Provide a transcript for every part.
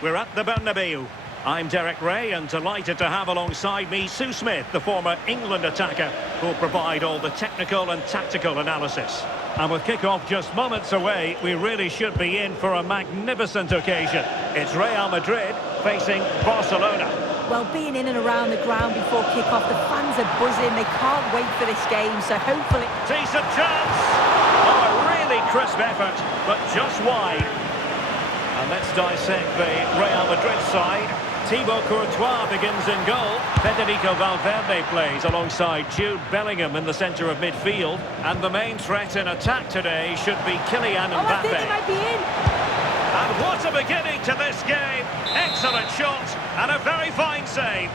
We're at the Bernabeu. I'm Derek Ray and delighted to have alongside me Sue Smith, the former England attacker, who'll provide all the technical and tactical analysis. And with kick-off just moments away, we really should be in for a magnificent occasion. It's Real Madrid facing Barcelona. Well, being in and around the ground before kick-off, the fans are buzzing. They can't wait for this game, so hopefully... Decent chance! Oh, a really crisp effort, but just wide. And let's dissect the Real Madrid side. Thibaut Courtois begins in goal. Federico Valverde plays alongside Jude Bellingham in the centre of midfield. And the main threat in attack today should be Kylian Mbappe. I think he might be in. And what a beginning to this game. Excellent shot and a very fine save.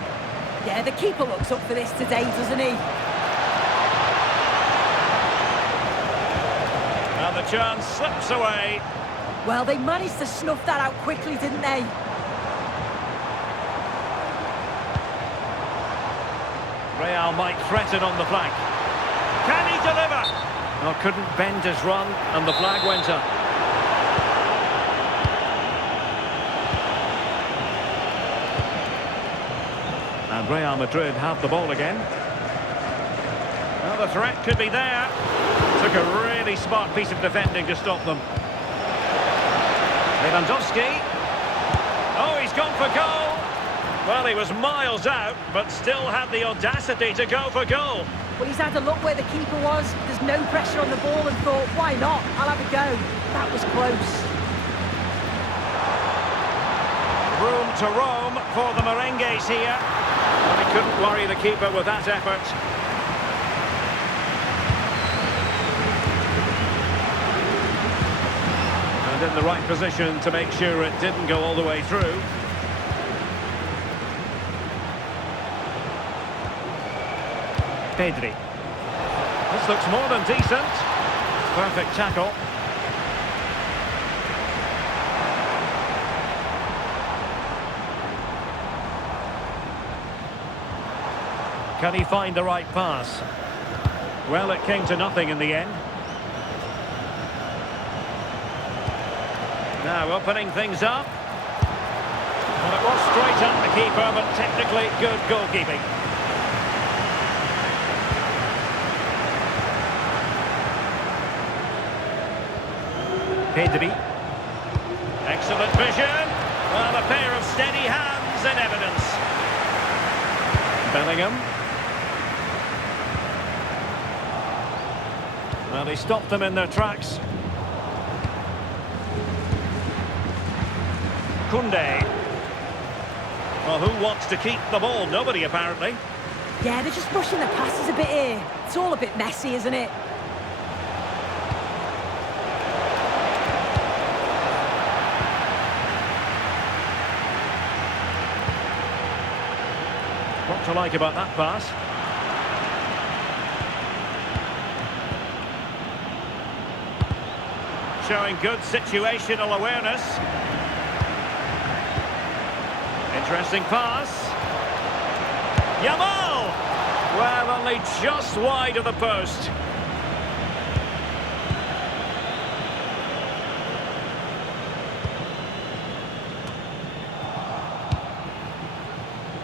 Yeah, the keeper looks up for this today, doesn't he? And the chance slips away. Well, they managed to snuff that out quickly, didn't they? Real might threaten on the flank. Can he deliver? Oh, couldn't bend his run, and the flag went up. And Real Madrid have the ball again. Well, the threat could be there. Took a really smart piece of defending to stop them. Lewandowski. Oh, he's gone for goal. Well, he was miles out, but still had the audacity to go for goal. Well, he's had a look where the keeper was. There's no pressure on the ball and thought, why not? I'll have a go. That was close. Room to roam for the Merengues here. But he couldn't worry the keeper with that effort. And in the right position to make sure it didn't go all the way through. Pedri. This looks more than decent. Perfect tackle. Can he find the right pass? Well, it came to nothing in the end. Now opening things up. Well, it was straight at the keeper, but technically good goalkeeping. Pedri. Excellent vision. Well, a pair of steady hands in evidence. Bellingham. Well, he stopped them in their tracks. Koundé. Well, who wants to keep the ball? Nobody, apparently. Yeah, they're just pushing the passes a bit here. It's all a bit messy, isn't it? What to like about that pass? Showing good situational awareness. Interesting pass. Yamal! Well, only just wide of the post.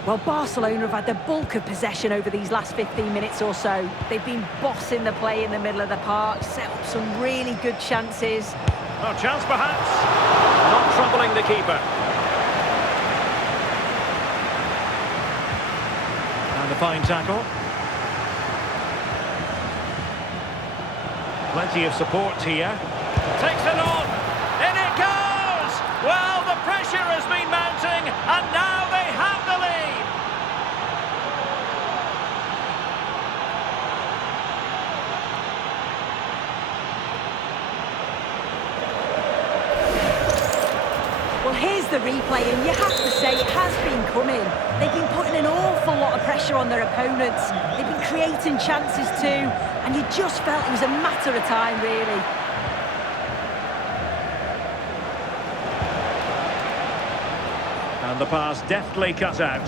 Well, Barcelona have had the bulk of possession over these last 15 minutes or so. They've been bossing the play in the middle of the park, set up some really good chances. Oh, chance perhaps. Not troubling the keeper. And a fine tackle. Plenty of support here. Takes it on. In it goes! Well, the pressure has been mounting, and now they have the lead. Well, here's the replay, and you have to say it has been coming. They've been putting an awful lot of pressure on their opponents. They've been creating chances too, and you just felt it was a matter of time, really. And the pass deftly cut out.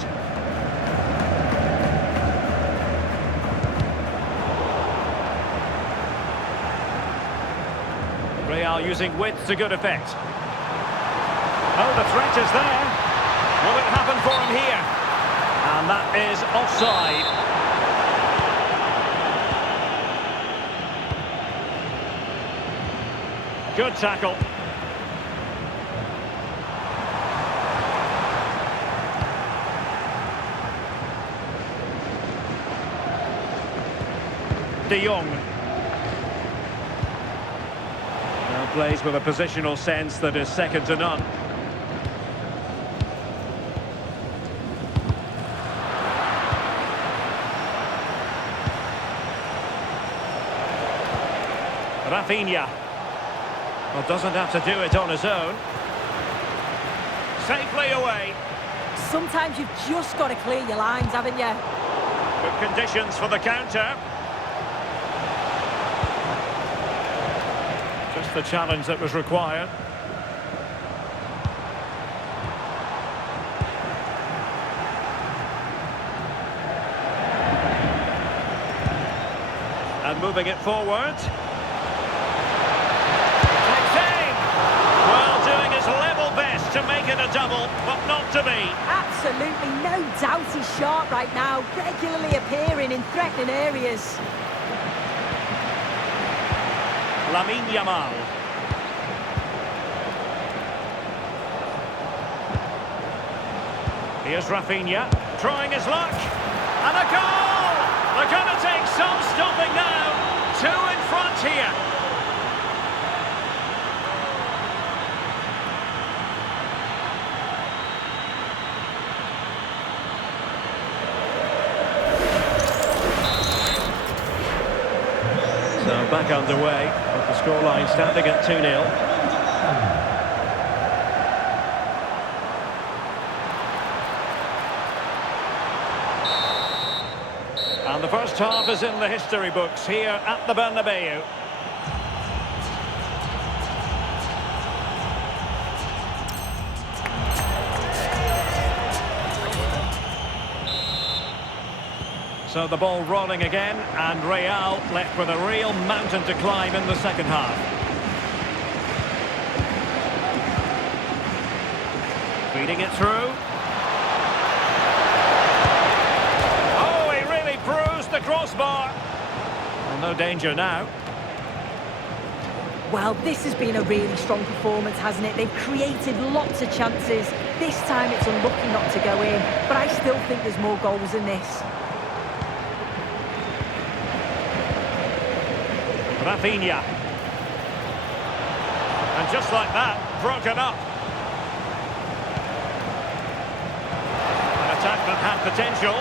Real using width to good effect. Oh, the threat is there. Will it happen for him here? And that is offside. Good tackle. De Jong. Now plays with a positional sense that is second to none. Rafinha. Well, doesn't have to do it on his own. Safely away. Sometimes you've just got to clear your lines, haven't you? Good conditions for the counter. Just the challenge that was required. And moving it forward. To make it a double, but not to be. Absolutely no doubt he's sharp right now, regularly appearing in threatening areas. Lamine Yamal. Here's Rafinha, trying his luck. And a goal! They're going to take some stopping now. Two in front here. So back underway, with the scoreline standing at 2-0. And the first half is in the history books here at the Bernabeu. So the ball rolling again, and Real left with a real mountain to climb in the second half. Feeding it through. Oh, he really bruised the crossbar. Well, no danger now. Well, this has been a really strong performance, hasn't it? They've created lots of chances. This time it's unlucky not to go in, but I still think there's more goals in this. Rafinha. And just like that, broken up. An attack that had potential.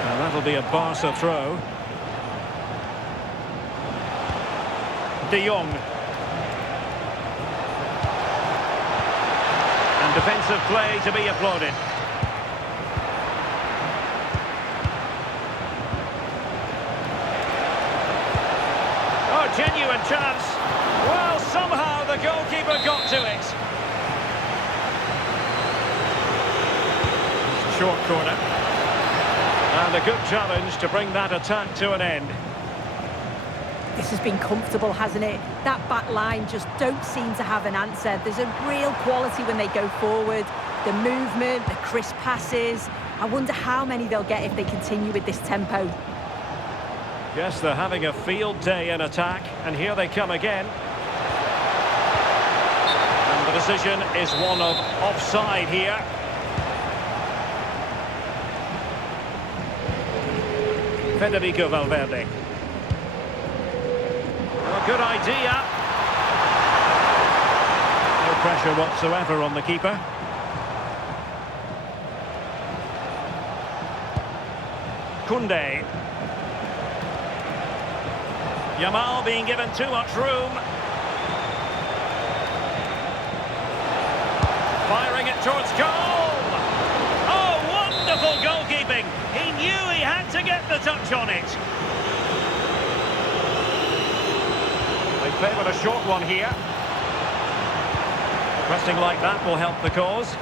Now that'll be a Barca throw. De Jong. And defensive play to be applauded. Genuine chance. Well, somehow the goalkeeper got to it. Short corner. And a good challenge to bring that attack to an end. This has been comfortable, hasn't it? That back line just don't seem to have an answer. There's a real quality when they go forward. The movement, the crisp passes. I wonder how many they'll get if they continue with this tempo. Yes, they're having a field day in attack, and here they come again. And the decision is one of offside here. Federico Valverde. A good idea. No pressure whatsoever on the keeper. Koundé. Yamal being given too much room. Firing it towards goal. Oh, wonderful goalkeeping. He knew he had to get the touch on it. They favoured a short one here. Pressing like that will help the cause.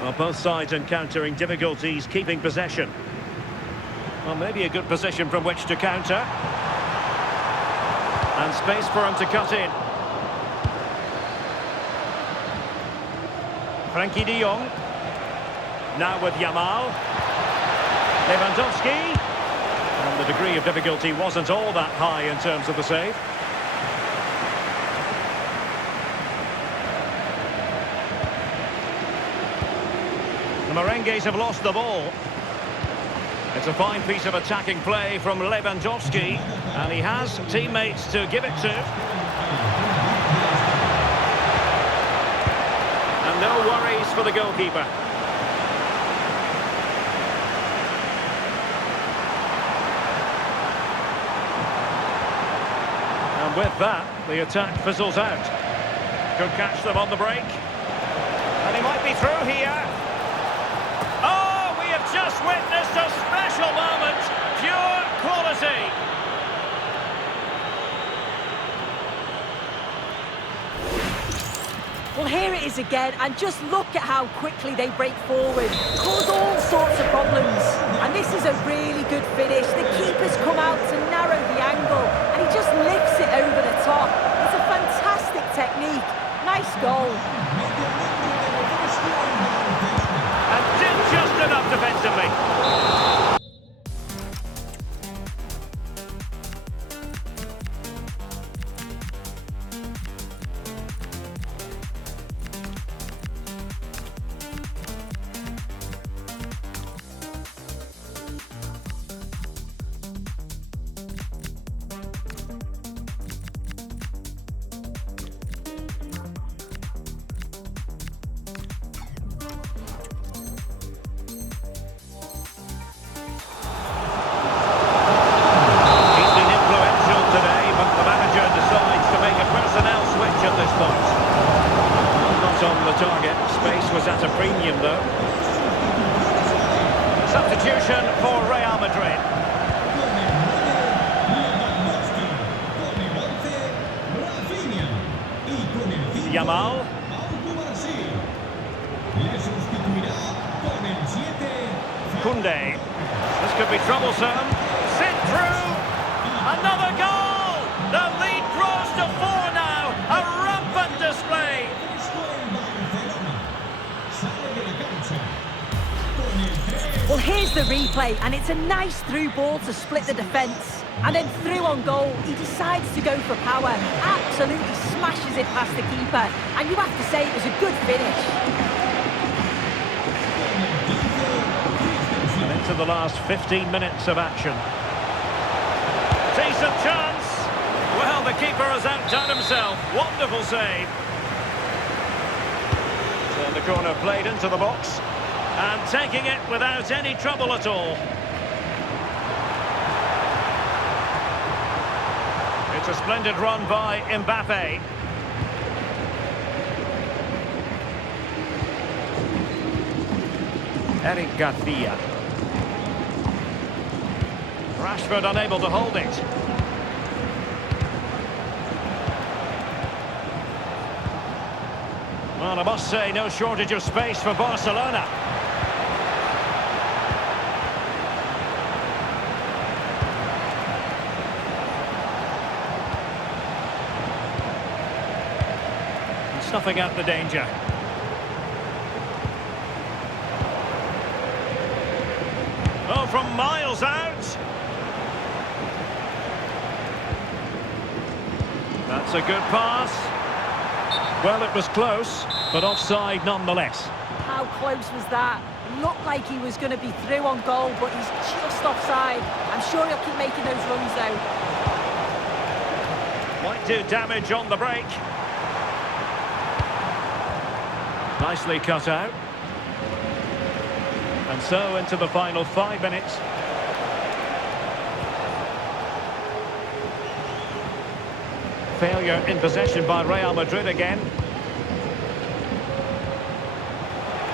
Well, both sides encountering difficulties keeping possession. Well, maybe a good position from which to counter. And space for him to cut in. Frankie de Jong. Now with Yamal. Lewandowski. And the degree of difficulty wasn't all that high in terms of the save. The Merengues have lost the ball. It's a fine piece of attacking play from Lewandowski, and he has teammates to give it to. And no worries for the goalkeeper. And with that, the attack fizzles out. Could catch them on the break. And he might be through here. Oh, we have just witnessed a special moment. Pure quality. Well, here it is again, and just look at how quickly they break forward. Cause all sorts of problems. And this is a really good finish. The keeper's come out to narrow the angle, and he just lifts it over the top. It's a fantastic technique. Nice goal. And did just enough defensively. On the target. Space was at a premium though. Substitution for Real Madrid. Yamal. Koundé. This could be troublesome. Sit through. Another goal. The lead grows to 4 now. A rampant display. Well, here's the replay, and it's a nice through ball to split the defence. And then through on goal, he decides to go for power. Absolutely smashes it past the keeper. And you have to say it was a good finish. And into the last 15 minutes of action. Decent chance. Well, the keeper has outdone himself. Wonderful save. So the corner played into the box. And taking it without any trouble at all. It's a splendid run by Mbappe. Eric Garcia. Rashford unable to hold it. Well, I must say, no shortage of space for Barcelona. Snuffing out the danger. Oh, from miles out. That's a good pass. Well, it was close, but offside nonetheless. How close was that? It looked like he was going to be through on goal, but he's just offside. I'm sure he'll keep making those runs, though. Might do damage on the break. Nicely cut out. And so into the final 5 minutes. Failure in possession by Real Madrid again.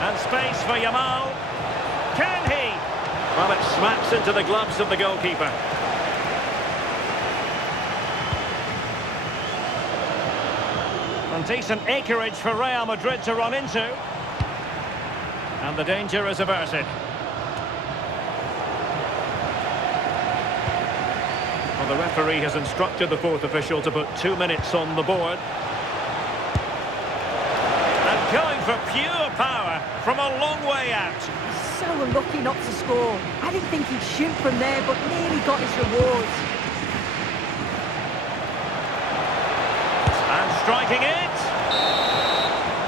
And space for Yamal. Can he? Well, it smacks into the gloves of the goalkeeper. And decent acreage for Real Madrid to run into. And the danger is averted. Well, the referee has instructed the fourth official to put 2 minutes on the board. And going for pure power from a long way out. So unlucky not to score. I didn't think he'd shoot from there, but nearly got his rewards. And striking it.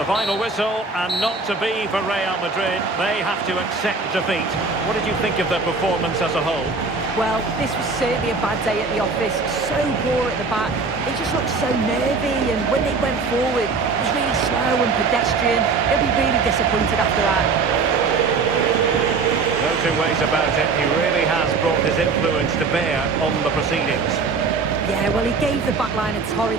The final whistle, and not to be for Real Madrid. They have to accept defeat. What did you think of their performance as a whole? Well, this was certainly a bad day at the office. So poor at the back. They just looked so nervy, and when they went forward, it was really slow and pedestrian. They'll be really disappointed after that. No two ways about it. He really has brought his influence to bear on the proceedings. Yeah, well, he gave the back line a torrid